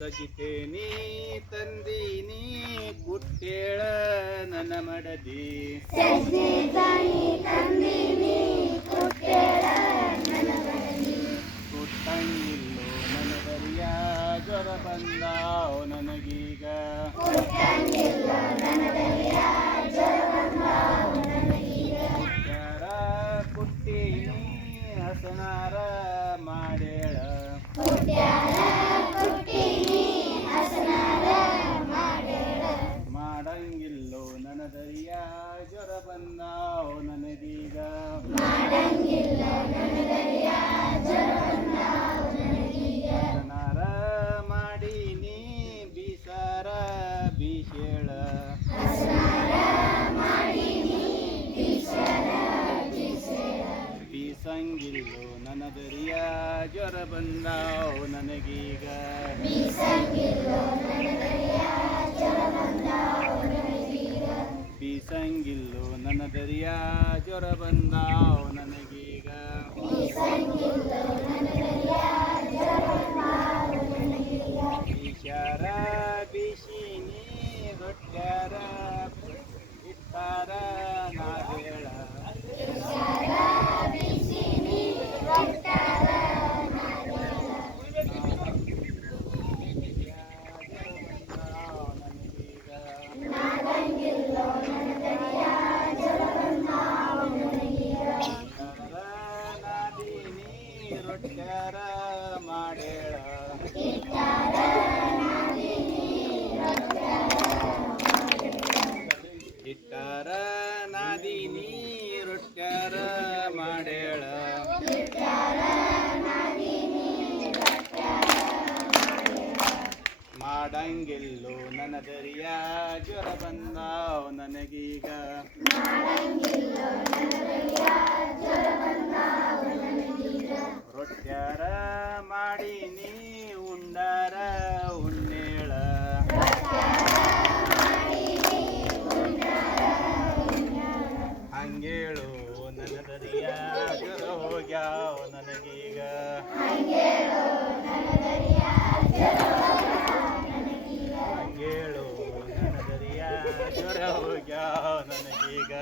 ಸಗಿತೇನಿ ತಂದೀನಿ ಕುಟ್ಟೇಳ ನನ್ನ ಮಡದಿ ಕುಟ್ಟಂಗಿಲ್ಲೋ ನನ್ನ ಬರಿಯ ಜ್ವರ ಬಂದಾವ್ ನನಗೀಗ ಕುಟ್ಟ್ಯಾರ ಕುಟ್ಟೀನಿ ಹಸನಾರ ಮಾಡೇಳ ಮಾಡಂಗಿಲ್ಲೋ ನನ್ನ ದರಿಯ ಜ್ವರ ಬಂದಾವ್ ನನಗೀಗ ಹಸನಾರ ಮಾಡೀನಿ ಬೀಸಾರ ಬೀಸೇಳ ಬೀಸಂಗಿಲ್ಲೋ ನನ್ನ ದರಿಯ ಜ್ವರ ಬಂದಾವ್ ನನಗೀಗ ಬೀಸಂಗಿಲ್ಲೋ ನನ್ನ ದರಿಯ ಜ್ವರ ಬಂದಾವ್ ನನಗೀಗ ಬೀಸ್ಯಾರ ಬೀಸಿನಿ ರೊಟ್ಟ್ಯಾರ ಇಟ್ಟಾರ ನಾವೇಳ ರೊಟ್ಟ್ಯಾರ ಮಾಡೇಳ ಇಟ್ಟಾರ ನಾದಿನಿ ರೊಟ್ಟ್ಯಾರ ಮಾಡೇಳ ಮಾಡಂಗಿಲ್ಲೋ ನನ್ನ ದರಿಯ ಜ್ವರ ಬಂದಾವ್ ನನಗೀಗ ರೊಟ್ಟ್ಯಾರ ಮಾಡೀನಿ ಉಂಡಾರ ಉಣ್ಣೇಳ ಹಂಗೇಳು ನನ್ನ ದರಿಯ ಜ್ವರ ಹೋಗ್ಯಾವ ನನಗೀಗ ಹಂಗೇಳು ನನ್ನ ದರಿಯ ಜ್ವರ ಹೋಗ್ಯಾವ ನನಗೀಗ